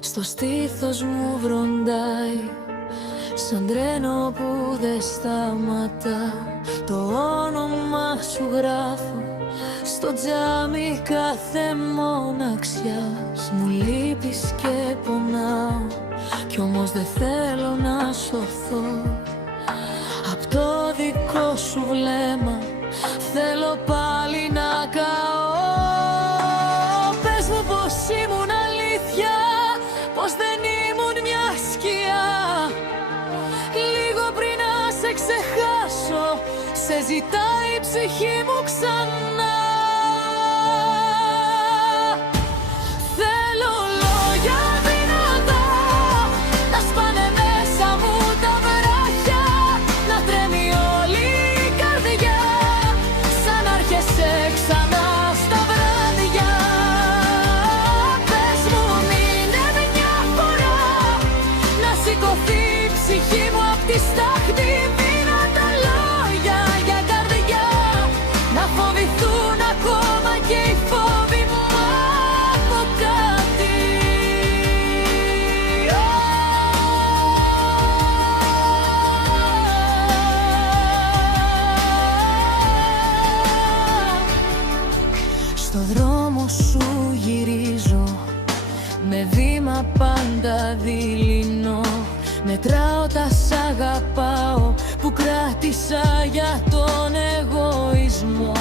στο στήθος μου βροντάει, σαν τρένο που δεν σταματά. Το όνομα σου γράφω στο τζάμι κάθε μοναξιάς. Μου λείπεις και πονάω, κι όμως δεν θέλω να σωθώ. Απ' το δικό σου βλέμμα θέλω πάλι να καώ. Πες μου πως ήμουν αλήθεια, πως δεν ήμουν μια σκιά. Λίγο πριν να σε ξεχάσω, σε ζητάει η ψυχή μου ξανά. Θέλω λόγια δυνατά, να σπάνε μέσα μου τα βράχια, να τρέμει όλη η καρδιά, σαν να έρχεσαι ξανά στα βράδια. Πες μου μείνε μια φορά, να σηκωθεί η ψυχή μου απ' τη στάχτη. Δυνατά λόγια για καρδιά, να φοβηθούν ακόμα και οι φόβοι μου από κάτι. Στο δρόμο σου γυρίζω, με βήμα πάντα δειλινό. Μετράω τα σ' αγαπάω που κράτησα για τον εγωισμό.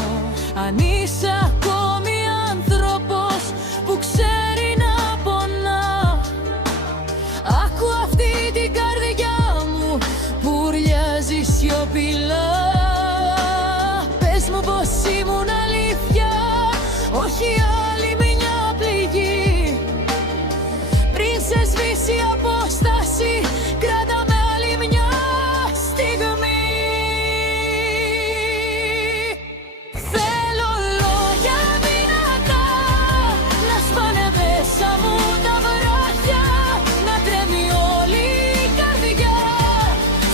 Αν είσαι ακόμη άνθρωπος που ξέρει να πονά, άκου αυτή την καρδιά μου που ουρλιάζει σιωπηλά. Πες μου πως ήμουν αλήθεια, όχι άλλη μια πληγή. Πριν σε σβήσει η απόσταση, κράτα με άλλη μια στιγμή. Θέλω λόγια δυνατά, να σπάνε μέσα μου τα βράχια, να τρέμει όλη η καρδιά,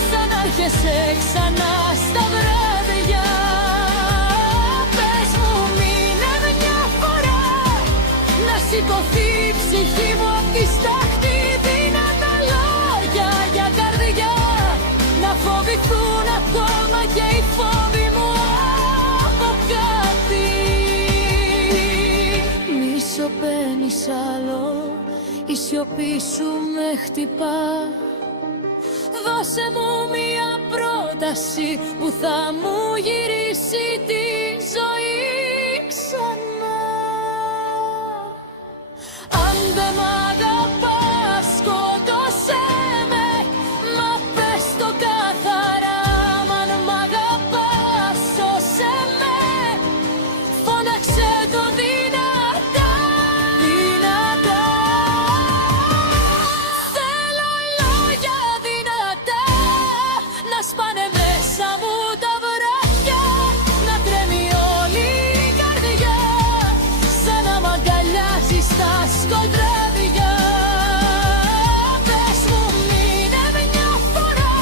σαν να έρχεσαι ξανά στα βράδια. Πες μου μείνε μια φορά, να σηκωθεί η ψυχή μου απ' τη στάχτη. Δυνατά λόγια για καρδιά, να φοβηθούν ακόμα και οι φόβοι μου από κάτι. Μη σωπαίνεις άλλο, η σιωπή σου με χτυπά. Δώσε μου μια πρόταση που θα μου γυρίσει τη ζωή ξανά. Αν δεν μ' αγαπάς, σκότωσέ με, μα πες το καθαρά. Μ' αν μ' αγαπάς, σώσε με, φώναξε το δυνατά. Δυνατά. Θέλω λόγια δυνατά, να σπάνε μέσα μου τα βράχια, να τρέμει όλη η καρδιά, σαν να μ' αγκαλιάζει στα σκοτάδια. Πες μου μείνε μια φορά,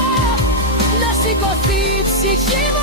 να σηκωθεί η ψυχή μου